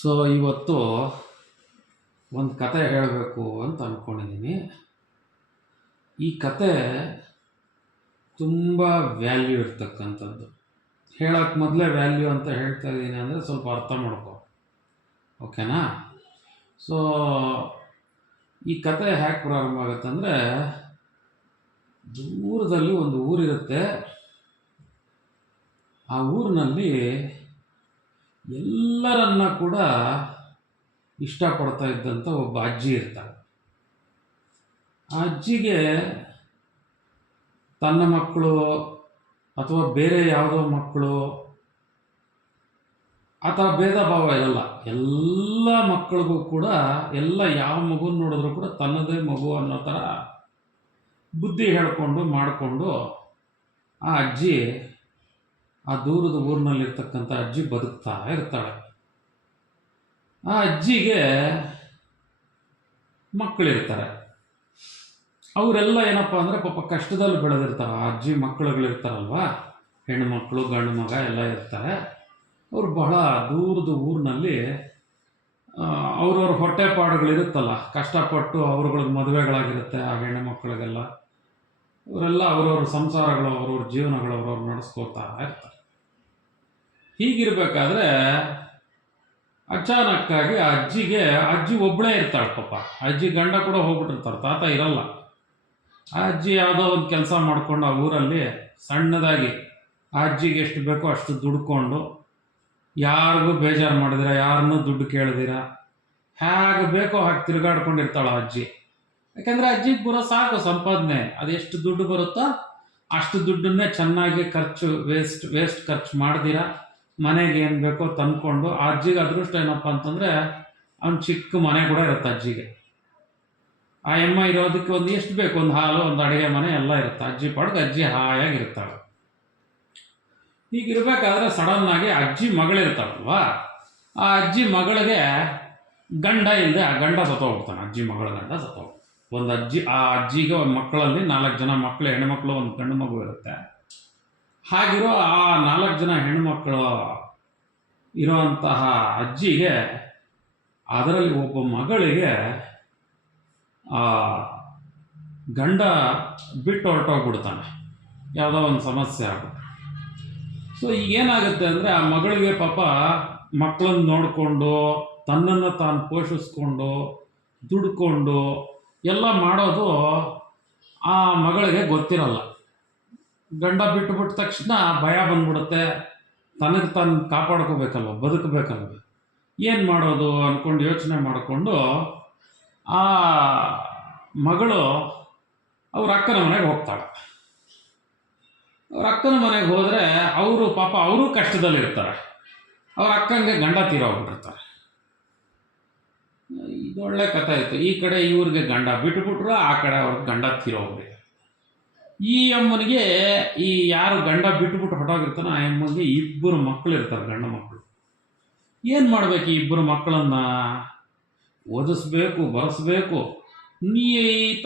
So ಇವತ್ತು ಒಂದು ಕತೆ ಹೇಳಬೇಕು ಅಂತ ಅಂದ್ಕೊಂಡಿದ್ದೀನಿ. ಈ ಕತೆ ತುಂಬ ವ್ಯಾಲ್ಯೂ ಇರ್ತಕ್ಕಂಥದ್ದು. ಹೇಳೋಕ್ಕೆ ಮೊದಲೇ ವ್ಯಾಲ್ಯೂ ಅಂತ ಹೇಳ್ತಾ ಇದ್ದೀನಿ ಅಂದರೆ ಸ್ವಲ್ಪ ಅರ್ಥ ಮಾಡ್ಕೊ, ಓಕೆನಾ? ಸೊ ಈ ಕತೆ ಹೇಗೆ ಪ್ರಾರಂಭ ಆಗುತ್ತಂದರೆ, ದೂರದಲ್ಲಿ ಒಂದು ಊರಿರುತ್ತೆ. ಆ ಊರಿನಲ್ಲಿ ಎಲ್ಲರನ್ನ ಕೂಡ ಇಷ್ಟಪಡ್ತಾ ಇದ್ದಂಥ ಒಬ್ಬ ಅಜ್ಜಿ ಇರ್ತಾಳೆ. ಆ ಅಜ್ಜಿಗೆ ತನ್ನ ಮಕ್ಕಳು ಅಥವಾ ಬೇರೆ ಯಾವುದೋ ಮಕ್ಕಳು ಆ ಥರ ಭೇದ ಭಾವ ಇರಲ್ಲ. ಎಲ್ಲ ಮಕ್ಕಳಿಗೂ ಕೂಡ ಯಾವ ಮಗುನ ನೋಡಿದ್ರು ಕೂಡ ತನ್ನದೇ ಮಗು ಅನ್ನೋ ಥರ ಬುದ್ಧಿ ಹೇಳ್ಕೊಂಡು ಮಾಡಿಕೊಂಡು ಆ ಅಜ್ಜಿ, ಆ ದೂರದ ಊರಿನಲ್ಲಿರ್ತಕ್ಕಂಥ ಅಜ್ಜಿ ಬದುಕ್ತಾ ಇರ್ತಾಳೆ. ಆ ಅಜ್ಜಿಗೆ ಮಕ್ಕಳಿರ್ತಾರೆ. ಅವರೆಲ್ಲ ಏನಪ್ಪ ಅಂದರೆ ಪಾಪ ಕಷ್ಟದಲ್ಲಿ ಬೆಳೆದಿರ್ತಾರೆ. ಆ ಅಜ್ಜಿ ಮಕ್ಕಳುಗಳಿರ್ತಾರಲ್ವ, ಹೆಣ್ಣು ಮಕ್ಕಳು ಗಂಡು ಮಗ ಎಲ್ಲ ಇರ್ತಾರೆ. ಅವರು ಬಹಳ ದೂರದ ಊರಿನಲ್ಲಿ ಅವ್ರವ್ರ ಹೊಟ್ಟೆಪಾಡುಗಳಿರುತ್ತಲ್ಲ, ಕಷ್ಟಪಟ್ಟು ಅವ್ರಗಳಿಗೆ ಮದುವೆಗಳಾಗಿರುತ್ತೆ ಆ ಹೆಣ್ಣು ಮಕ್ಕಳಿಗೆಲ್ಲ. ಅವರೆಲ್ಲ ಅವ್ರವ್ರ ಸಂಸಾರಗಳು, ಅವ್ರವ್ರ ಜೀವನಗಳು ಅವ್ರವ್ರು ನಡೆಸ್ಕೋತಾ ಇರ್ತಾರೆ. ಹೀಗಿರ್ಬೇಕಾದ್ರೆ ಅಚಾನಕ್ಕಾಗಿ ಆ ಅಜ್ಜಿ ಒಬ್ಬಳೇ ಇರ್ತಾಳೆ. ಪಾಪ ಅಜ್ಜಿ ಗಂಡ ಕೂಡ ಹೋಗ್ಬಿಟ್ಟಿರ್ತಾರೆ, ತಾತ ಇರಲ್ಲ. ಆ ಅಜ್ಜಿ ಯಾವುದೋ ಒಂದು ಕೆಲಸ ಮಾಡಿಕೊಂಡು ಆ ಊರಲ್ಲಿ ಸಣ್ಣದಾಗಿ ಆ ಅಜ್ಜಿಗೆ ಎಷ್ಟು ಬೇಕೋ ಅಷ್ಟು ದುಡ್ಕೊಂಡು, ಯಾರಿಗೂ ಬೇಜಾರು ಮಾಡಿದಿರ, ಯಾರನ್ನೂ ದುಡ್ಡು ಕೇಳಿದಿರ, ಹೇಗೆ ಬೇಕೋ ಹಾಗೆ ತಿರುಗಾಡ್ಕೊಂಡಿರ್ತಾಳೆ ಆ ಅಜ್ಜಿ. ಯಾಕೆಂದರೆ ಅಜ್ಜಿಗೆ ಬರೋ ಸಾಕು ಸಂಪಾದನೆ. ಅದೆಷ್ಟು ದುಡ್ಡು ಬರುತ್ತೋ ಅಷ್ಟು ದುಡ್ಡನ್ನೇ ಚೆನ್ನಾಗಿ ವೇಸ್ಟ್ ಖರ್ಚು ಮಾಡ್ದಿರ ಮನೆಗೆ ಏನು ಬೇಕೋ ತಂದ್ಕೊಂಡು, ಆ ಅಜ್ಜಿಗೆ ಅದೃಷ್ಟ ಏನಪ್ಪ ಅಂತಂದರೆ ಅವ್ನು ಚಿಕ್ಕ ಮನೆ ಕೂಡ ಇರುತ್ತೆ ಅಜ್ಜಿಗೆ. ಆ ಎಮ್ಮ ಇರೋದಕ್ಕೆ ಒಂದು ಎಷ್ಟು ಬೇಕು, ಒಂದು ಹಾಲು, ಒಂದು ಅಡುಗೆ ಮನೆ ಎಲ್ಲ ಇರುತ್ತೆ. ಅಜ್ಜಿ ಪಾಡ್ಗೆ ಅಜ್ಜಿ ಹಾಯಾಗಿರ್ತಾಳೆ. ಹೀಗಿರ್ಬೇಕಾದ್ರೆ ಸಡನ್ನಾಗಿ ಅಜ್ಜಿ ಮಗಳಿರ್ತಾಳಲ್ವ, ಆ ಅಜ್ಜಿ ಮಗಳಿಗೆ ಗಂಡ ಇಲ್ಲದೆ ಆ ಗಂಡ ಸತ್ತೋಗ್ಬಿಡ್ತಾನೆ. ಅಜ್ಜಿ ಮಗಳ ಗಂಡ ಸತ್ತೋಗ್ಬಿಡ್ತಾನೆ. ಆ ಅಜ್ಜಿಗೆ ಒಂದು ಮಕ್ಕಳಲ್ಲಿ 4 ಜನ ಮಕ್ಕಳು, ಹೆಣ್ಣುಮಕ್ಕಳು, ಒಂದು ಗಂಡು ಮಗು ಇರುತ್ತೆ. ಹಾಗಿರೋ ಆ 4 ಜನ ಹೆಣ್ಣುಮಕ್ಕಳು ಇರೋಂತಹ ಅಜ್ಜಿಗೆ, ಅದರಲ್ಲಿ ಒಬ್ಬ ಮಗಳಿಗೆ ಗಂಡ ಬಿಟ್ಟು ಹೊರಟೋಗ್ಬಿಡ್ತಾನೆ, ಯಾವುದೋ ಒಂದು ಸಮಸ್ಯೆ ಆಗುತ್ತೆ. ಸೊ ಈಗೇನಾಗುತ್ತೆ ಅಂದರೆ, ಆ ಮಗಳಿಗೆ ಪಾಪ ಮಕ್ಕಳನ್ನು ನೋಡಿಕೊಂಡು ತನ್ನನ್ನು ತಾನು ಪೋಷಿಸ್ಕೊಂಡು ದುಡ್ಕೊಂಡು ಎಲ್ಲ ಮಾಡೋದು ಆ ಮಗಳಿಗೆ ಗೊತ್ತಿರಲ್ಲ. ಗಂಡ ಬಿಟ್ಟುಬಿಟ್ಟ ತಕ್ಷಣ ಭಯ ಬಂದ್ಬಿಡುತ್ತೆ. ತನಗೆ ತಾನು ಕಾಪಾಡ್ಕೋಬೇಕಲ್ವ, ಬದುಕಬೇಕಲ್ವ, ಏನು ಮಾಡೋದು ಅಂದ್ಕೊಂಡು ಯೋಚನೆ ಮಾಡಿಕೊಂಡು ಆ ಮಗಳು ಅವ್ರ ಅಕ್ಕನ ಮನೆಗೆ ಹೋಗ್ತಾಳೆ. ಅವ್ರ ಅಕ್ಕನ ಮನೆಗೆ ಹೋದರೆ ಅವರು ಕಷ್ಟದಲ್ಲಿರ್ತಾರೆ. ಅವ್ರ ಅಕ್ಕಂಗೆ ಗಂಡ ತೀರೋಗ್ಬಿಟ್ಟಿರ್ತಾರೆ. ಇದೊಳ್ಳೆ ಕಥೆ ಆಯಿತು. ಈ ಕಡೆ ಇವ್ರಿಗೆ ಗಂಡ ಬಿಟ್ಟುಬಿಟ್ರು, ಆ ಕಡೆ ಅವ್ರಿಗೆ ಗಂಡ ತೀರೋಗ್ಬಿಟ್ಟಿದ್ದಾರೆ. ಈ ಅಮ್ಮನಿಗೆ ಯಾರು ಗಂಡ ಬಿಟ್ಟುಬಿಟ್ಟು ಹೊಟ್ಟೋಗಿರ್ತಾನೋ ಆ ಅಮ್ಮನಿಗೆ 2 ಮಕ್ಕಳು ಇರ್ತಾರೆ, ಗಂಡು ಮಕ್ಕಳು. ಏನು ಮಾಡಬೇಕು? ಈ 2 ಮಕ್ಕಳನ್ನು ಓದಿಸ್ಬೇಕು, ಬರೆಸ್ಬೇಕು.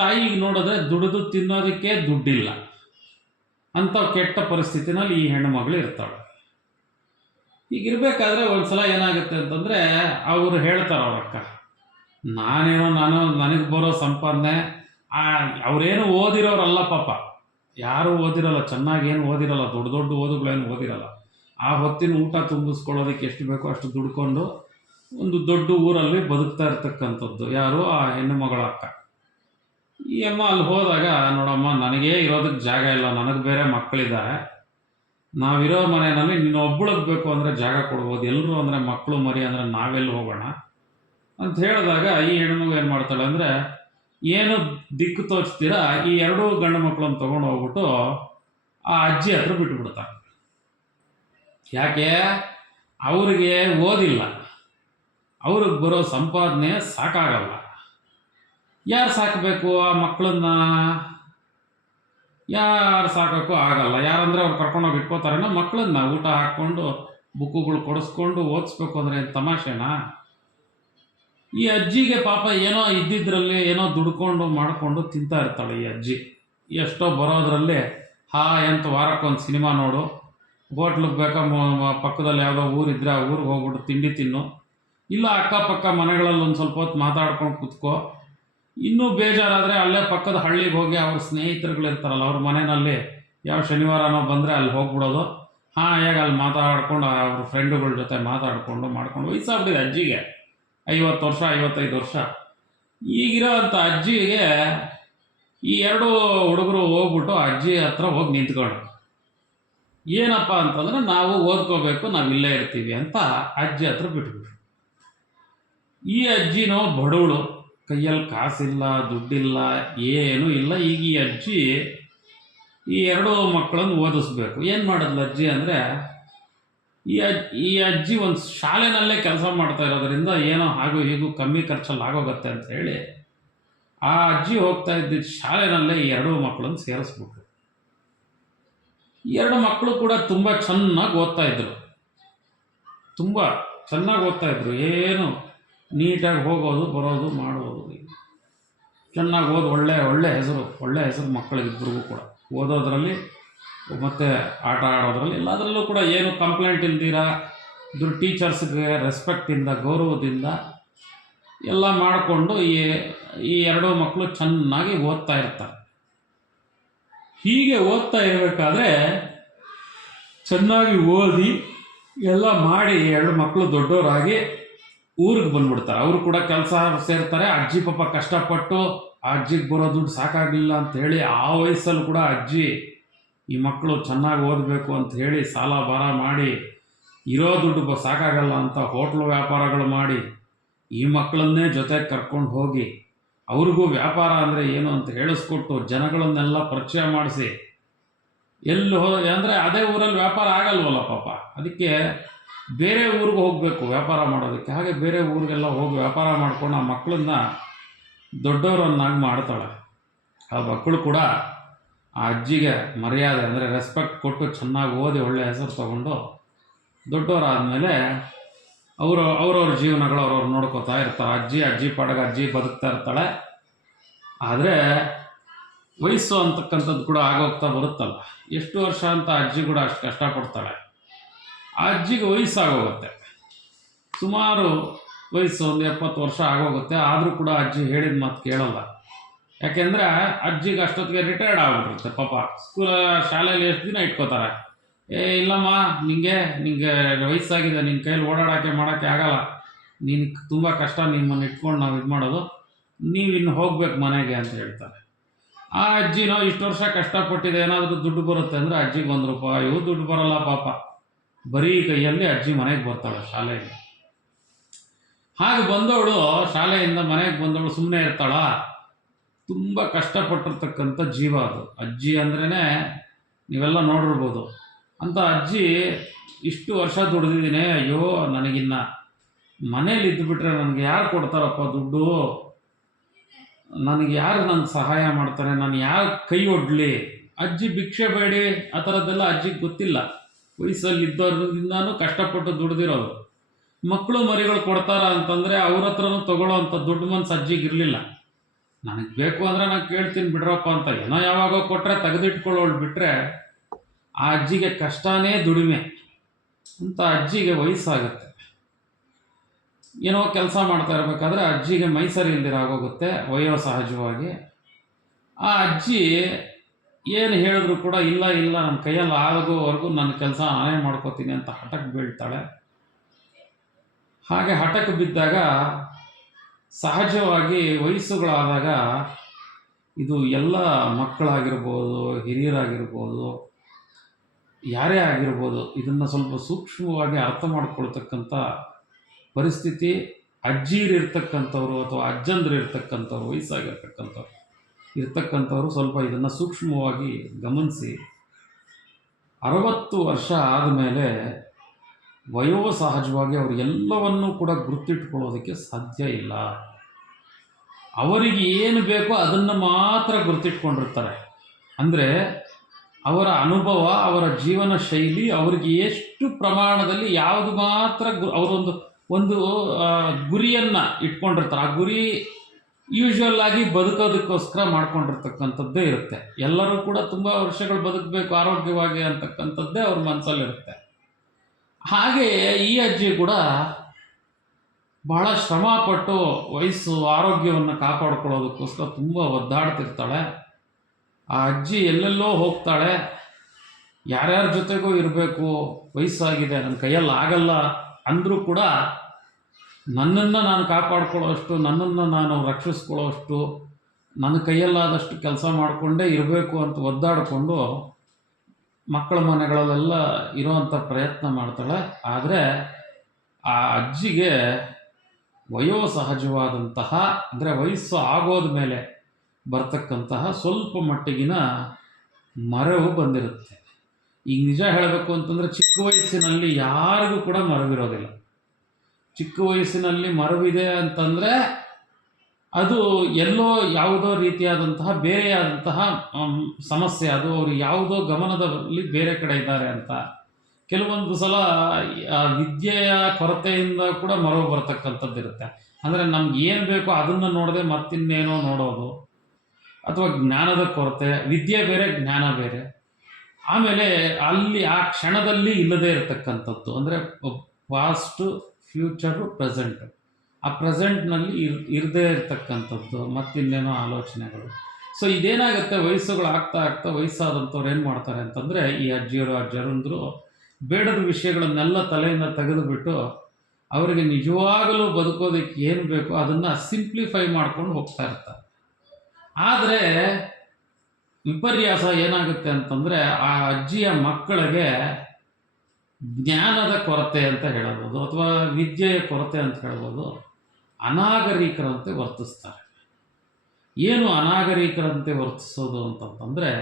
ತಾಯಿಗೆ ನೋಡಿದ್ರೆ ದುಡಿದು ತಿನ್ನೋದಕ್ಕೆ ದುಡ್ಡಿಲ್ಲ ಅಂಥ ಕೆಟ್ಟ ಪರಿಸ್ಥಿತಿನಲ್ಲಿ ಈ ಹೆಣ್ಣು ಮಗಳು ಇರ್ತಾಳೆ. ಹೀಗಿರ್ಬೇಕಾದ್ರೆ ಒಂದು ಸಲ ಏನಾಗುತ್ತೆ ಅಂತಂದರೆ, ಅವರು ಹೇಳ್ತಾರೆ ಅವ್ರ ಅಕ್ಕ, ನನಗೆ ಬರೋ ಸಂಪಾದನೆ, ಅವರೇನು ಓದಿರೋರಲ್ಲ ಪಾಪ, ಯಾರೂ ಓದಿರಲ್ಲ, ಚೆನ್ನಾಗಿ ಏನು ಓದಿರಲ್ಲ, ದೊಡ್ಡ ಓದುಗಳೇನು ಓದಿರಲ್ಲ. ಆ ಹೊತ್ತಿನ ಊಟ ತುಂಬಿಸ್ಕೊಳ್ಳೋದಕ್ಕೆ ಎಷ್ಟು ಬೇಕೋ ಅಷ್ಟು ದುಡ್ಕೊಂಡು ಒಂದು ದೊಡ್ಡ ಊರಲ್ಲಿ ಬದುಕ್ತಾ ಇರ್ತಕ್ಕಂಥದ್ದು ಯಾರು? ಆ ಹೆಣ್ಣು ಮಗಳ ಅಕ್ಕ. ಈ ಅಮ್ಮ ಅಲ್ಲಿ ಹೋದಾಗ, ನೋಡಮ್ಮ, ನನಗೇ ಇರೋದಕ್ಕೆ ಜಾಗ ಇಲ್ಲ, ನನಗೆ ಬೇರೆ ಮಕ್ಕಳಿದ್ದಾರೆ, ನಾವಿರೋ ಮನೆಯಲ್ಲಿ ನೀನು ಒಬ್ಬಳಿಗೆ ಬೇಕು ಅಂದರೆ ಜಾಗ ಕೊಡ್ಬೋದು, ಎಲ್ಲರೂ ಅಂದರೆ ಮಕ್ಕಳು ಮರಿ ಅಂದರೆ ನಾವೆಲ್ಲಿ ಹೋಗೋಣ ಅಂತ ಹೇಳಿದಾಗ, ಈ ಹೆಣ್ಮಗು ಏನು ಮಾಡ್ತಾಳೆ ಅಂದರೆ, ಏನು ದಿಕ್ಕು ತೋಚ್ತೀರಾ ಈ 2 ಗಂಡು ಮಕ್ಕಳನ್ನು ತೊಗೊಂಡು ಹೋಗ್ಬಿಟ್ಟು ಆ ಅಜ್ಜಿ ಹತ್ರ ಬಿಟ್ಟುಬಿಡ್ತಾರೆ. ಯಾಕೆ? ಅವ್ರಿಗೆ ಓದಿಲ್ಲ, ಅವ್ರಿಗೆ ಬರೋ ಸಂಪಾದನೆ ಸಾಕಾಗಲ್ಲ. ಯಾರು ಸಾಕಬೇಕು ಆ ಮಕ್ಕಳನ್ನ? ಯಾರು ಸಾಕೋಕ್ಕೂ ಆಗಲ್ಲ. ಯಾರಂದರೆ ಅವ್ರು ಕರ್ಕೊಂಡೋಗಿ ಇಟ್ಕೋತಾರೇನೋ ಮಕ್ಕಳನ್ನ, ಊಟ ಹಾಕ್ಕೊಂಡು ಬುಕ್ಕುಗಳು ಕೊಡಿಸ್ಕೊಂಡು ಓದಿಸ್ಬೇಕು ಅಂದರೆ ಏನು ತಮಾಷೆನಾ? ಈ ಅಜ್ಜಿಗೆ ಪಾಪ ಏನೋ ಇದ್ದಿದ್ರಲ್ಲಿ ಏನೋ ದುಡ್ಕೊಂಡು ಮಾಡಿಕೊಂಡು ತಿಂತಾ ಇರ್ತಾಳೆ ಈ ಅಜ್ಜಿ. ಎಷ್ಟೋ ಬರೋದ್ರಲ್ಲಿ ಅಂತ ವಾರಕ್ಕೊಂದು ಸಿನಿಮಾ ನೋಡು, ಹೋಟ್ಲಿಗೆ ಬೇಕಾ ಪಕ್ಕದಲ್ಲಿ ಯಾವುದೋ ಊರಿದ್ರೆ ಆ ಊರಿಗೆ ಹೋಗ್ಬಿಟ್ಟು ತಿಂಡಿ ತಿನ್ನು, ಇಲ್ಲ ಅಕ್ಕಪಕ್ಕ ಮನೆಗಳಲ್ಲಿ ಒಂದು ಸ್ವಲ್ಪ ಹೊತ್ತು ಮಾತಾಡ್ಕೊಂಡು ಕೂತ್ಕೋ. ಇನ್ನೂ ಬೇಜಾರಾದರೆ ಅಲ್ಲೇ ಪಕ್ಕದ ಹಳ್ಳಿಗೆ ಹೋಗಿ ಅವ್ರ ಸ್ನೇಹಿತರುಗಳಿರ್ತಾರಲ್ಲ ಅವ್ರ ಮನೆಯಲ್ಲಿ ಯಾವ ಶನಿವಾರನೋ ಬಂದರೆ ಅಲ್ಲಿ ಹೋಗ್ಬಿಡೋದು. ಹಾಂ, ಹೇಗೆ ಅಲ್ಲಿ ಮಾತಾಡ್ಕೊಂಡು ಅವ್ರ ಫ್ರೆಂಡುಗಳ ಜೊತೆ ಮಾಡ್ಕೊಂಡು ವಯಸ್ಸಾಗ್ಬಿಟ್ಟಿದೆ ಅಜ್ಜಿಗೆ. 50 ವರ್ಷ, 55 ವರ್ಷ. ಈಗಿರೋ ಅಂಥ ಅಜ್ಜಿಗೆ ಈ ಎರಡು ಹುಡುಗರು ಹೋಗ್ಬಿಟ್ಟು ಅಜ್ಜಿ ಹತ್ರ ಹೋಗಿ ನಿಂತ್ಕೊಂಡು, ಏನಪ್ಪ ಅಂತಂದರೆ ನಾವು ಓದ್ಕೋಬೇಕು, ನಾವು ಇಲ್ಲೇ ಇರ್ತೀವಿ ಅಂತ ಅಜ್ಜಿ ಹತ್ರ ಬಿಟ್ಬಿಟ್ರು. ಈ ಅಜ್ಜಿನೋ ಬಡವಳು, ಕೈಯಲ್ಲಿ ಕಾಸಿಲ್ಲ, ದುಡ್ಡಿಲ್ಲ, ಏನೂ ಇಲ್ಲ. ಈಗ ಈ ಅಜ್ಜಿ ಈ ಎರಡು ಮಕ್ಕಳನ್ನು ಓದಿಸ್ಬೇಕು. ಏನು ಮಾಡಿದ್ಲು ಅಜ್ಜಿ ಅಂದರೆ, ಈ ಅಜ್ಜಿ ಒಂದು ಶಾಲೆನಲ್ಲೇ ಕೆಲಸ ಮಾಡ್ತಾ ಇರೋದ್ರಿಂದ ಏನೋ ಹಾಗೂ ಹೀಗೂ ಕಮ್ಮಿ ಖರ್ಚಲ್ಲಿ ಆಗೋಗುತ್ತೆ ಅಂತ ಹೇಳಿ ಆ ಅಜ್ಜಿ ಹೋಗ್ತಾ ಇದ್ದಿದ್ದ ಶಾಲೆನಲ್ಲೇ ಈ ಎರಡು ಮಕ್ಕಳನ್ನು ಸೇರಿಸ್ಬಿಟ್ರು. ಈ ಎರಡು ಮಕ್ಕಳು ಕೂಡ ತುಂಬ ಚೆನ್ನಾಗಿ ಓದ್ತಾ ಇದ್ರು, ತುಂಬ ಚೆನ್ನಾಗಿ ಓದ್ತಾ ಇದ್ರು. ಏನು ನೀಟಾಗಿ ಹೋಗೋದು ಬರೋದು ಮಾಡೋದು, ಚೆನ್ನಾಗಿ ಒಳ್ಳೆ ಹೆಸರು ಮಕ್ಕಳಿಗಿಬ್ಬರಿಗೂ ಕೂಡ ಓದೋದ್ರಲ್ಲಿ ಮತ್ತು ಆಟ ಆಡೋದ್ರಲ್ಲಿ ಎಲ್ಲದರಲ್ಲೂ ಕೂಡ ಏನು ಕಂಪ್ಲೇಂಟ್ ಇಲ್ದಿರ ಇದ್ರ ಟೀಚರ್ಸ್ಗೆ ರೆಸ್ಪೆಕ್ಟಿಂದ, ಗೌರವದಿಂದ ಎಲ್ಲ ಮಾಡಿಕೊಂಡು ಈ ಎರಡೂ ಮಕ್ಕಳು ಚೆನ್ನಾಗಿ ಓದ್ತಾ ಇರ್ತಾರೆ. ಹೀಗೆ ಓದ್ತಾ ಇರಬೇಕಾದ್ರೆ ಚೆನ್ನಾಗಿ ಓದಿ ಎಲ್ಲ ಮಾಡಿ ಎರಡು ಮಕ್ಕಳು ದೊಡ್ಡವರಾಗಿ ಊರಿಗೆ ಬಂದ್ಬಿಡ್ತಾರೆ. ಅವರು ಕೂಡ ಕೆಲಸ ಸೇರ್ತಾರೆ. ಅಜ್ಜಿ ಪಾಪ ಕಷ್ಟಪಟ್ಟು ಆ ಅಜ್ಜಿಗೆ ಬರೋ ದುಡ್ಡು ಸಾಕಾಗಲಿಲ್ಲ ಅಂತ ಹೇಳಿ ಆ ವಯಸ್ಸಲ್ಲೂ ಕೂಡ ಅಜ್ಜಿ ಈ ಮಕ್ಕಳು ಚೆನ್ನಾಗಿ ಓದಬೇಕು ಅಂತ ಹೇಳಿ ಸಾಲ ಭಾರ ಮಾಡಿ ಇರೋ ದುಡ್ಡು ಸಾಕಾಗಲ್ಲ ಅಂತ ಹೋಟ್ಲು ವ್ಯಾಪಾರಗಳು ಮಾಡಿ ಈ ಮಕ್ಕಳನ್ನೇ ಜೊತೆಗೆ ಕರ್ಕೊಂಡು ಹೋಗಿ ಅವ್ರಿಗೂ ವ್ಯಾಪಾರ ಅಂದರೆ ಏನು ಅಂತ ಹೇಳಿಸ್ಕೊಟ್ಟು ಜನಗಳನ್ನೆಲ್ಲ ಪರಿಚಯ ಮಾಡಿಸಿ ಎಲ್ಲಿ ಅಂದರೆ ಅದೇ ಊರಲ್ಲಿ ವ್ಯಾಪಾರ ಆಗಲ್ವಲ್ಲ ಪಾಪ, ಅದಕ್ಕೆ ಬೇರೆ ಊರಿಗೆ ಹೋಗಬೇಕು ವ್ಯಾಪಾರ ಮಾಡೋದಕ್ಕೆ. ಹಾಗೆ ಬೇರೆ ಊರಿಗೆಲ್ಲ ಹೋಗಿ ವ್ಯಾಪಾರ ಮಾಡ್ಕೊಂಡು ಆ ಮಕ್ಕಳನ್ನ ದೊಡ್ಡವರನ್ನಾಗಿ ಮಾಡ್ತಾಳೆ. ಆ ಮಕ್ಕಳು ಕೂಡ ಆ ಅಜ್ಜಿಗೆ ಮರ್ಯಾದೆ ಅಂದರೆ ರೆಸ್ಪೆಕ್ಟ್ ಕೊಟ್ಟು ಚೆನ್ನಾಗಿ ಓದಿ ಒಳ್ಳೆ ಹೆಸರು ತಗೊಂಡು ದೊಡ್ಡವರಾದಮೇಲೆ ಅವ್ರವ್ರ ಜೀವನಗಳು ಅವ್ರವ್ರು ನೋಡ್ಕೋತಾ ಇರ್ತಾರೆ. ಅಜ್ಜಿ ಪಾಡಿಗೆ ಅಜ್ಜಿ ಬದುಕ್ತಾ ಇರ್ತಾಳೆ. ಆದರೆ ವಯಸ್ಸು ಅಂತಕ್ಕಂಥದ್ದು ಕೂಡ ಆಗೋಗ್ತಾ ಬರುತ್ತಲ್ಲ, ಎಷ್ಟು ವರ್ಷ ಅಂತ ಅಜ್ಜಿ ಕೂಡ ಅಷ್ಟು ಕಷ್ಟಪಡ್ತಾಳೆ. ಆ ಅಜ್ಜಿಗೆ ವಯಸ್ಸಾಗೋಗುತ್ತೆ, ಸುಮಾರು ವಯಸ್ಸು ಒಂದು 70 ವರ್ಷ ಆಗೋಗುತ್ತೆ. ಆದರೂ ಕೂಡ ಅಜ್ಜಿ ಹೇಳಿದ ಮಾತು ಕೇಳಲ್ಲ. ಯಾಕೆಂದರೆ ಅಜ್ಜಿಗೆ ಅಷ್ಟೊತ್ತಿಗೆ ರಿಟೈರ್ಡ್ ಆಗಿಬಿಟ್ಟಿರುತ್ತೆ ಪಾಪ. ಶಾಲೆಯಲ್ಲಿ ಎಷ್ಟು ದಿನ ಇಟ್ಕೋತಾರೆ, ಇಲ್ಲಮ್ಮ ನಿಂಗೆ ವಯಸ್ಸಾಗಿದೆ, ನಿನ್ನ ಕೈಯಲ್ಲಿ ಮಾಡೋಕ್ಕೆ ಆಗಲ್ಲ, ನೀನು ತುಂಬ ಕಷ್ಟ, ನಿಮ್ಮನ್ನು ಇಟ್ಕೊಂಡು ನಾವು ಇದು ಮಾಡೋದು, ನೀವು ಇನ್ನು ಹೋಗ್ಬೇಕು ಮನೆಗೆ ಅಂತ ಹೇಳ್ತಾರೆ. ಆ ಅಜ್ಜಿನೋ ಇಷ್ಟು ವರ್ಷ ಕಷ್ಟಪಟ್ಟಿದೆ, ಏನಾದರೂ ದುಡ್ಡು ಬರುತ್ತೆ ಅಂದರೆ ಅಜ್ಜಿಗೆ 1 ರೂಪಾಯಿಯೂ ದುಡ್ಡು ಬರೋಲ್ಲ ಪಾಪ. ಬರೀ ಕೈಯಲ್ಲಿ ಅಜ್ಜಿ ಮನೆಗೆ ಬರ್ತಾಳೆ ಶಾಲೆಯಿಂದ. ಹಾಗೆ ಬಂದವಳು ಶಾಲೆಯಿಂದ ಮನೆಗೆ ಬಂದವಳು ಸುಮ್ಮನೆ ಇರ್ತಾಳ. ತುಂಬ ಕಷ್ಟಪಟ್ಟಿರ್ತಕ್ಕಂಥ ಜೀವ ಅದು. ಅಜ್ಜಿ ಅಂದ್ರೇ ನೀವೆಲ್ಲ ನೋಡಿರ್ಬೋದು. ಅಂತ ಅಜ್ಜಿ ಇಷ್ಟು ವರ್ಷ ದುಡ್ದಿದ್ದೀನಿ, ಅಯ್ಯೋ ನನಗಿನ್ನ ಮನೇಲಿ ಇದ್ದುಬಿಟ್ರೆ ನನಗೆ ಯಾರು ಕೊಡ್ತಾರಪ್ಪ ದುಡ್ಡು, ನನಗೆ ಯಾರು ನನಗೆ ಸಹಾಯ ಮಾಡ್ತಾರೆ, ನಾನು ಯಾರು ಕೈ ಒಡ್ಲಿ. ಅಜ್ಜಿ ಭಿಕ್ಷೆ ಬೇಡಿ ಆ ಥರದ್ದೆಲ್ಲ ಅಜ್ಜಿಗೆ ಗೊತ್ತಿಲ್ಲ. ವಯಸ್ಸಲ್ಲಿ ಇದ್ದವ್ರಿಂದಾನು ಕಷ್ಟಪಟ್ಟು ದುಡ್ದಿರೋದು. ಮಕ್ಕಳು ಮರಿಗಳು ಕೊಡ್ತಾರ ಅಂತಂದರೆ ಅವ್ರ ಹತ್ರನೂ ತೊಗೊಳ್ಳೋ ಅಂಥ ದುಡ್ಡು ಮನ್ಸು ಅಜ್ಜಿಗೆ ಇರಲಿಲ್ಲ. ನನಗೆ ಬೇಕು ಅಂದರೆ ನಾನು ಕೇಳ್ತೀನಿ ಬಿಡ್ರಪ್ಪ ಅಂತ ಏನೋ ಯಾವಾಗೋ ಕೊಟ್ಟರೆ ತೆಗೆದಿಟ್ಕೊಳ್ಳೋಳು ಬಿಟ್ಟರೆ ಆ ಅಜ್ಜಿಗೆ ಕಷ್ಟನೇ ದುಡಿಮೆ. ಅಂತ ಅಜ್ಜಿಗೆ ವಯಸ್ಸಾಗುತ್ತೆ. ಏನೋ ಕೆಲಸ ಮಾಡ್ತಾ ಇರಬೇಕಾದ್ರೆ ಅಜ್ಜಿಗೆ ಮೈಸರಿ ಇಲ್ದಿರ ಆಗೋಗುತ್ತೆ ವಯೋಸಹಜವಾಗಿ. ಆ ಅಜ್ಜಿ ಏನು ಹೇಳಿದ್ರು ಕೂಡ ಇಲ್ಲ ನನ್ನ ಕೈಯಲ್ಲಿ ಆಗೋವರೆಗೂ ನನ್ನ ಕೆಲಸ ನಾನೇ ಮಾಡ್ಕೋತೀನಿ ಅಂತ ಹಠಕ್ಕೆ ಬೀಳ್ತಾಳೆ. ಹಾಗೆ ಹಠಕ್ಕೆ ಬಿದ್ದಾಗ ಸಹಜವಾಗಿ ವಯಸ್ಸುಗಳಾದಾಗ ಇದು ಎಲ್ಲ ಮಕ್ಕಳಾಗಿರ್ಬೋದು, ಹಿರಿಯರಾಗಿರ್ಬೋದು, ಯಾರೇ ಆಗಿರ್ಬೋದು, ಇದನ್ನು ಸ್ವಲ್ಪ ಸೂಕ್ಷ್ಮವಾಗಿ ಅರ್ಥ ಮಾಡ್ಕೊಳ್ತಕ್ಕಂಥ ಪರಿಸ್ಥಿತಿ ಅಜ್ಜಿರಿರ್ತಕ್ಕಂಥವ್ರು ಅಥವಾ ಅಜ್ಜಂದ್ರು ಇರ್ತಕ್ಕಂಥವ್ರು, ಇರ್ತಕ್ಕಂಥವ್ರು ಸ್ವಲ್ಪ ಇದನ್ನು ಸೂಕ್ಷ್ಮವಾಗಿ ಗಮನಿಸಿ. 60 ವರ್ಷ ಆದಮೇಲೆ ವಯೋಸಹಜವಾಗಿ ಅವರು ಎಲ್ಲವನ್ನೂ ಕೂಡ ಗುರ್ತಿಟ್ಕೊಳ್ಳೋದಕ್ಕೆ ಸಾಧ್ಯ ಇಲ್ಲ. ಅವರಿಗೆ ಏನು ಬೇಕೋ ಅದನ್ನು ಮಾತ್ರ ಗುರ್ತಿಟ್ಕೊಂಡಿರ್ತಾರೆ. ಅಂದರೆ ಅವರ ಅನುಭವ, ಅವರ ಜೀವನ ಶೈಲಿ, ಅವರಿಗೆ ಎಷ್ಟು ಪ್ರಮಾಣದಲ್ಲಿ ಯಾವುದು ಮಾತ್ರ ಒಂದು ಗುರಿಯನ್ನು ಇಟ್ಕೊಂಡಿರ್ತಾರೆ. ಆ ಗುರಿ ಯೂಶ್ವಲ್ ಆಗಿ ಬದುಕೋದಕ್ಕೋಸ್ಕರ ಮಾಡ್ಕೊಂಡಿರ್ತಕ್ಕಂಥದ್ದೇ ಇರುತ್ತೆ. ಎಲ್ಲರೂ ಕೂಡ ತುಂಬ ವರ್ಷಗಳು ಬದುಕಬೇಕು ಆರೋಗ್ಯವಾಗಿ ಅಂತಕ್ಕಂಥದ್ದೇ ಅವ್ರ ಮನಸ್ಸಲ್ಲಿರುತ್ತೆ. ಹಾಗೆಯೇ ಈ ಅಜ್ಜಿ ಕೂಡ ಬಹಳ ಶ್ರಮಪಟ್ಟು ವಯಸ್ಸು ಆರೋಗ್ಯವನ್ನು ಕಾಪಾಡ್ಕೊಳ್ಳೋದಕ್ಕೋಸ್ಕರ ತುಂಬ ಒದ್ದಾಡ್ತಿರ್ತಾಳೆ. ಆ ಅಜ್ಜಿ ಎಲ್ಲೆಲ್ಲೋ ಹೋಗ್ತಾಳೆ, ಯಾರ್ಯಾರ ಜೊತೆಗೂ ಇರಬೇಕು, ವಯಸ್ಸಾಗಿದೆ, ನನ್ನ ಕೈಯಲ್ಲಿ ಆಗಲ್ಲ ಅಂದರೂ ಕೂಡ ನನ್ನನ್ನು ನಾನು ಕಾಪಾಡ್ಕೊಳ್ಳೋಷ್ಟು, ನನ್ನನ್ನು ನಾನು ರಕ್ಷಿಸ್ಕೊಳ್ಳೋಷ್ಟು, ನನ್ನ ಕೈಯಲ್ಲಾದಷ್ಟು ಕೆಲಸ ಮಾಡಿಕೊಂಡೇ ಇರಬೇಕು ಅಂತ ಒದ್ದಾಡಿಕೊಂಡು ಮಕ್ಕಳ ಮನೆಗಳಲ್ಲೆಲ್ಲ ಇರೋವಂಥ ಪ್ರಯತ್ನ ಮಾಡ್ತಾಳೆ. ಆದರೆ ಆ ಅಜ್ಜಿಗೆ ವಯೋಸಹಜವಾದಂತಹ, ಅಂದರೆ ವಯಸ್ಸು ಆಗೋದ ಮೇಲೆ ಬರ್ತಕ್ಕಂತಹ ಸ್ವಲ್ಪ ಮಟ್ಟಿಗಿನ ಮರೆವು ಬಂದಿರುತ್ತೆ. ಈಗ ನಿಜ ಹೇಳಬೇಕು ಅಂತಂದರೆ ಚಿಕ್ಕ ವಯಸ್ಸಿನಲ್ಲಿ ಯಾರಿಗೂ ಕೂಡ ಮರವಿರೋದಿಲ್ಲ. ಚಿಕ್ಕ ವಯಸ್ಸಿನಲ್ಲಿ ಮರವಿದೆ ಅಂತಂದರೆ ಅದು ಎಲ್ಲೋ ಯಾವುದೋ ರೀತಿಯಾದಂತಹ ಬೇರೆಯಾದಂತಹ ಸಮಸ್ಯೆ, ಅದು ಅವರು ಯಾವುದೋ ಗಮನದಲ್ಲಿ ಬೇರೆ ಕಡೆ ಇದ್ದಾರೆ ಅಂತ. ಕೆಲವೊಂದು ಸಲ ವಿದ್ಯೆಯ ಕೊರತೆಯಿಂದ ಕೂಡ ಮರವು ಬರ್ತಕ್ಕಂಥದ್ದು ಇರುತ್ತೆ. ಅಂದರೆ ನಮ್ಗೆ ಏನು ಬೇಕೋ ಅದನ್ನು ನೋಡದೆ ಮತ್ತಿನ್ನೇನೋ ನೋಡೋದು, ಅಥವಾ ಜ್ಞಾನದ ಕೊರತೆ. ವಿದ್ಯೆ ಬೇರೆ, ಜ್ಞಾನ ಬೇರೆ. ಆಮೇಲೆ ಅಲ್ಲಿ ಆ ಕ್ಷಣದಲ್ಲಿ ಇಲ್ಲದೇ ಇರತಕ್ಕಂಥದ್ದು, ಅಂದರೆ ಪಾಸ್ಟು, ಫ್ಯೂಚರು, ಪ್ರೆಸೆಂಟು. ಆ ಪ್ರೆಸೆಂಟ್ನಲ್ಲಿ ಇರದೇ ಇರತಕ್ಕಂಥದ್ದು, ಮತ್ತಿನ್ನೇನೋ ಆಲೋಚನೆಗಳು. ಸೊ ಇದೇನಾಗುತ್ತೆ, ವಯಸ್ಸುಗಳು ಆಗ್ತಾ ಆಗ್ತಾ ವಯಸ್ಸಾದಂಥವ್ರು ಏನು ಮಾಡ್ತಾರೆ ಅಂತಂದರೆ, ಈ ಅಜ್ಜಿಯರು ಅಜ್ಜರಂದರು ಬೇಡದ ವಿಷಯಗಳನ್ನೆಲ್ಲ ತಲೆಯಿಂದ ತೆಗೆದುಬಿಟ್ಟು ಅವರಿಗೆ ನಿಜವಾಗಲೂ ಬದುಕೋದಕ್ಕೆ ಏನು ಬೇಕೋ ಅದನ್ನು ಸಿಂಪ್ಲಿಫೈ ಮಾಡ್ಕೊಂಡು ಹೋಗ್ತಾ ಇರ್ತಾರೆ. ಆದರೆ ವಿಪರ್ಯಾಸ ಏನಾಗುತ್ತೆ ಅಂತಂದರೆ, ಆ ಅಜ್ಜಿಯ ಮಕ್ಕಳಿಗೆ ಜ್ಞಾನದ ಕೊರತೆ ಅಂತ ಹೇಳ್ಬೋದು, ಅಥವಾ ವಿದ್ಯೆಯ ಕೊರತೆ ಅಂತ ಹೇಳ್ಬೋದು, ಅನಾಗರಿಕರಂತೆ ವರ್ತಿಸ್ತಾರೆ. ಏನು ಅನಾಗರಿಕರಂತೆ ವರ್ತಿಸೋದು ಅಂತಂತಂದರೆ,